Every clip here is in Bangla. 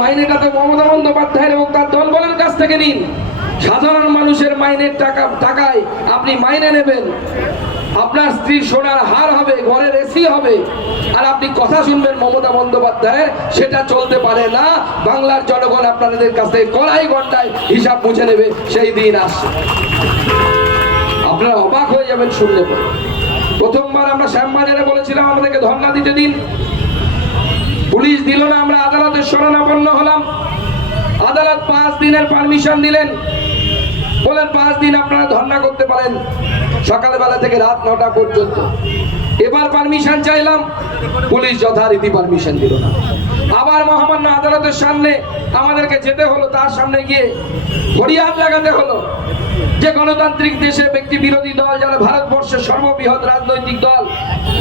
মাইনেটা তো মমতা বন্দ্যোপাধ্যায়ের এবং তার দলবলের কাছ থেকে নিন। সাধারণ মানুষের মাইনের টাকা, টাকায় আপনি মাইনে নেবেন। আপনার স্ত্রীর সোনার হার হবে, ঘরের এসি হবে। আর আপনি কথা শুনবেন মমতা বন্দ্যোপাধ্যায়ের, সেটা চলতে পারে না। বাংলার জনগণ আপনাদের কাছ থেকে কড়াই ঘন্টায় হিসাব বুঝে নেবে, সেই দিন আসছে। আপনারা অবাক হয়ে যাবেন শুনলে। পরে প্রথমবার আমরা শ্যামবাজারে বলেছিলাম, আমাদেরকে ধর্ণা দিতে দিন। পুলিশ দিল না, আমরা আদালতের শরণাপন্ন হলাম। আদালত পাঁচ দিনের পারমিশন দিলেন। বলেন, পাঁচ দিন আপনারা ধর্ণা করতে পারেন সকালবেলা থেকে রাত নটা পর্যন্ত। এবার পারমিশন চাইলাম, পুলিশ যথারীতি পারমিশন দিল না। আবার মহামান্য আদালতের সামনে আমাদেরকে যেতে হলো, তার সামনে গিয়ে ফরিয়াদ লাগাতে হলো। যে গণতান্ত্রিক দেশে ব্যক্তি বিরোধী দল, যারা ভারতবর্ষের সর্ববৃহৎ রাজনৈতিক দল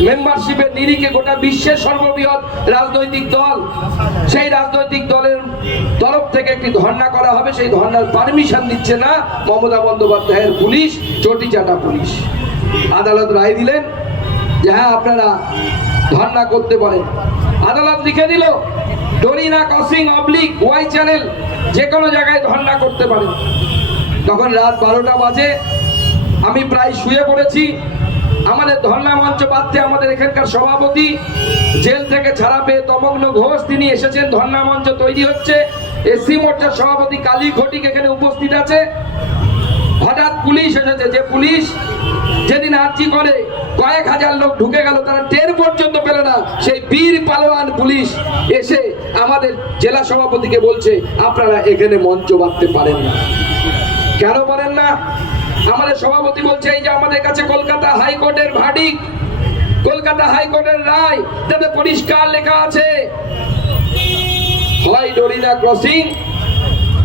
মেম্বারশিপের নিরিখে গোটা বিশ্বের সর্ববৃহৎ রাজনৈতিক দল, সেই রাজনৈতিক দলের তরফ থেকে একটি ধর্ণা করা হবে। সেই ধর্ণার পারমিশন দিচ্ছে না মমতা বন্দ্যোপাধ্যায়ের পুলিশ চটিচাটা পুলিশ। আদালত রায় দিলেন যে হ্যাঁ আপনারা ধর্ণা করতে পারেন আদালত লিখে দিল, ডরিনা ক্রসিং অবলিক ওয়াই চ্যানেল যে কোনো জায়গায় ধর্ণা করতে পারেন তখন রাত বারোটা বাজে, আমি প্রায় শুয়ে পড়েছি। আমাদের ধর্ণা মঞ্চ বাদতে আমাদের এখানকার সভাপতি, জেল থেকে ছাড়া পেয়ে তমগ্ন ঘোষ, তিনি এসেছেন, ধর্ণা মঞ্চ তৈরি হচ্ছে। এসি মোর্চার সভাপতি কালী ঘটিক এখানে উপস্থিত আছে। হঠাৎ পুলিশ এসেছে, যে পুলিশ যেদিন আর্জি করে, কয়েক হাজার লোক ঢুকে গেল, তারা টের পর্যন্ত পেল না। সেই বীর পালোয়ান পুলিশ এসে আমাদের জেলা সভাপতিকে বলছে, আপনারা এখানে মঞ্চ বাঁধতে পারেন না। কেন পারেন না? আমাদের সভাপতি বলছে, এই যে আমাদের কাছে কলকাতা হাইকোর্টের ভার্ডিক কলকাতা হাইকোর্টের রায়, তাতে পরিষ্কার লেখা আছে। হয় ডরিনা ক্রসিং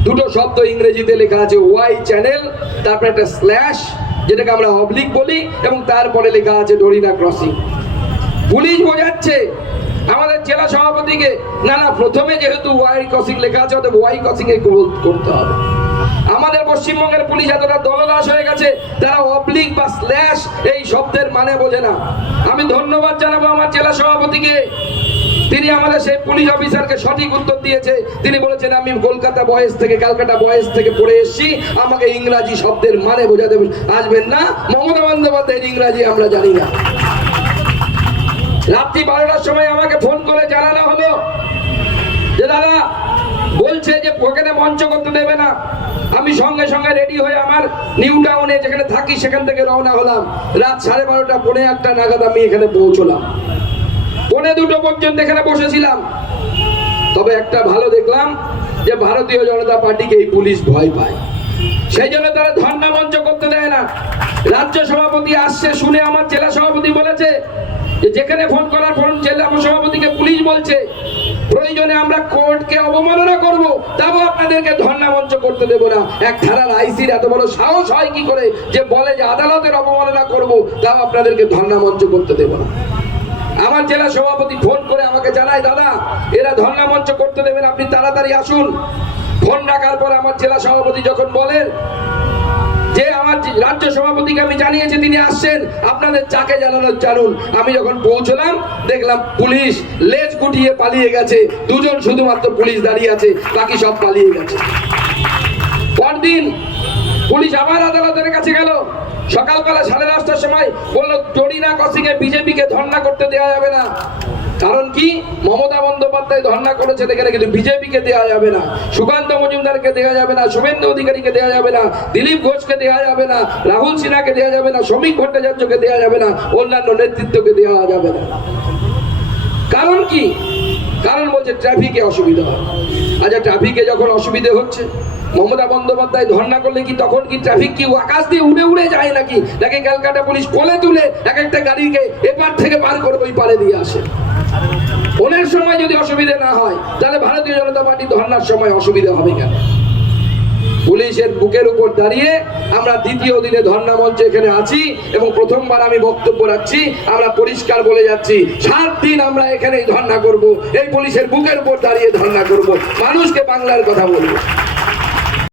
দুটো শব্দ ইংরেজিতে লেখা আছে ওয়াই চ্যানেল তারপরে একটা স্ল্যাশ যেটাকে আমরা অবলিক বলি, এবং তারপরে লেখা আছে ডরিনা ক্রসিং পুলিশ বোঝাচ্ছে আমাদের জেলা সভাপতিকে, না না, প্রথমে যেহেতু ওয়াই ক্রসিং লেখা আছে, অতএব ওয়াই ক্রসিং এ করতে হবে। আমাদের পশ্চিমবঙ্গের পুলিশ এতটা দলদাস হয়ে গেছে, তারা অবলিক বা স্ল্যাশ এই শব্দের মানে বোঝে না। আমি ধন্যবাদ জানাব আমার জেলা সভাপতিকে। তিনি আমাদের সেই পুলিশ অফিসারকে সঠিক উত্তর দিয়েছে। তিনি বলেছেন, আমি কলকাতা বয়েস থেকে, ক্যালকাটা বয়েস থেকে পড়ে এসেছি। আমাকে ইংরাজি শব্দের মানে বোঝাতে আসবেন না? মমতা বন্দ্যোপাধ্যায়ের ইংরাজি আমরা জানি না। রাত্রি বারোটার সময় আমাকে ফোন করে জানানো হলো যে, দাদা, বলছে যে ওখানে মঞ্চ করতে দেবে না। আমি সঙ্গে সঙ্গে রেডি হয়ে আমার নিউ টাউনে যেখানে থাকি, সেখান থেকে রওনা হলাম। রাত সাড়ে বারোটা, পৌনে একটা নাগাদ আমি এখানে পৌঁছলাম। পৌনে দুটো পর্যন্ত এখানে বসেছিলাম। তবে একটা ভালো দেখলাম যে ভারতীয় জনতা পার্টিকে এই পুলিশ ভয় পায়। সেই জন্য তারা ধর্ণা মঞ্চ করতে দেয় না। রাজ্য সভাপতি আসছে, শুনে আমার জেলা সভাপতি বলেছে যে যেখানে ফোন করার ফোন, জেলা সভাপতিকে পুলিশ বলছে। প্রয়োজনে আমরা কোর্টকে অবমাননা করব, তাও আপনাদেরকে ধর্ণা মঞ্চ করতে দেব না। এক থানার আইসির এত বড় সাহস হয় কি করে যে বলে যে আদালতের অবমাননা করব, তাও আপনাদেরকে ধর্ণা মঞ্চ করতে দেব না। আমার জেলা সভাপতি ফোন করে আমাকে জানায়, দাদা, এরা ধর্ণা মঞ্চ করতে দেবেন, আপনি তাড়াতাড়ি আসুন। ফোন রাখার পর আমার জেলা সভাপতি যখন বলেন যে আমার রাজ্য সভাপতিকে আমি জানিয়েছি, তিনি আসছেন, আপনাদের চাকে জানানোর জানুন আমি যখন পৌঁছলাম, দেখলাম পুলিশ লেজ গুটিয়ে পালিয়ে গেছে। দুজন শুধুমাত্র পুলিশ দাঁড়িয়ে আছে, বাকি সব পালিয়ে গেছে। পরদিন পুলিশ আবার আদালতের কাছে গেল। সকালবেলা সাড়ে দশটার সময় বলল, জরিনা কসিং এ বিজেপিকে ধর্ণা করতে দেওয়া যাবে না। কারণ কি? মমতা বন্দ্যোপাধ্যায় ধর্ণা করেছে এখানে, কিন্তু বিজেপিকে দেওয়া যাবে না। সুকান্ত মজুমদারকে দেওয়া যাবে না, শুভেন্দু অধিকারীকে দেওয়া যাবে না, দিলীপ ঘোষকে দেওয়া যাবে না, রাহুল সিনহাকে দেওয়া যাবে না, শ্রমিক ভট্টাচার্যকে দেওয়া যাবে না, অন্যান্য নেতৃত্বকে দেওয়া যাবে না। কারণ কি? বলছে ট্রাফিকে অসুবিধা হয়। আচ্ছা ট্রাফিকে যখন অসুবিধে হচ্ছে, মমতা বন্দ্যোপাধ্যায় ধর্ণা করলে কি তখন কি ট্রাফিক কি আকাশ দিয়ে উড়ে উড়ে যায় নাকি? নাকি ক্যালকাটা পুলিশ কোলে তুলে এক একটা গাড়িকে এপার থেকে পার করে ওই পারে দিয়ে আসে? ওনের সময় যদি অসুবিধে না হয়, তাহলে ভারতীয় জনতা পার্টি ধর্নার সময় অসুবিধা হবে কেন? পুলিশের বুকের উপর দাঁড়িয়ে আমরা দ্বিতীয় দিনে ধর্ণা মঞ্চে এখানে আছি এবং প্রথমবার আমি বক্তব্য রাখছি, আমরা পরিষ্কার বলে যাচ্ছি, সাত দিন আমরা এখানেই ধর্না করব, এই পুলিশের বুকের উপর দাঁড়িয়ে ধর্ণা করব, মানুষকে বাংলার কথা বলব।